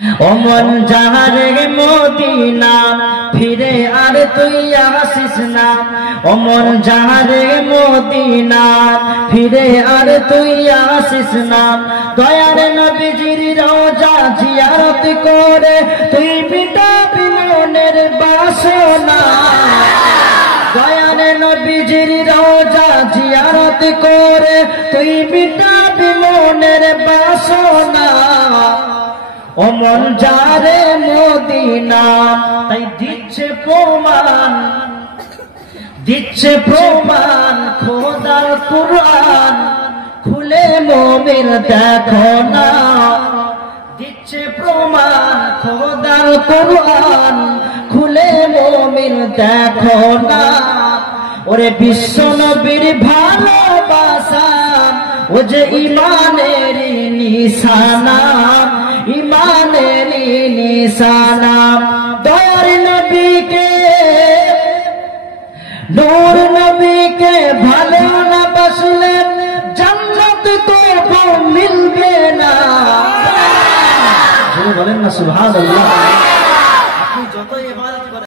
অমন যাহারে মদিনা ফিরে আর তুই আসিস না, অমন যাহারে মদিনা ফিরে আর তুই আসিস না। দয়ার নবীজির রওজা জিয়ারত করে তুই মিটাবি মনের বাসনা, দয়ার নবীজির রওজা জিয়ারত করে তুই মিটাবি মনের বাসনা। অমন যারে মদিনা তাই দিচ্ছে প্রমাণ, দিচ্ছে প্রমাণ খোদার কুরআন, খুলে মোমিন দেখো না, দিচ্ছে প্রমাণ খোদার কুরআন, খুলে মোমিন দেখো না। ওরে বিশ্ব নবীর ভালোবাসা ও যে ইমানের নিশানা, ইমানের নিশানা। দয়ার নবীকে নূর নবীকে ভালো না বাসলে জান্নাত তো মিলবে না। বলেন না সুবহানাল্লাহ। আপনি যত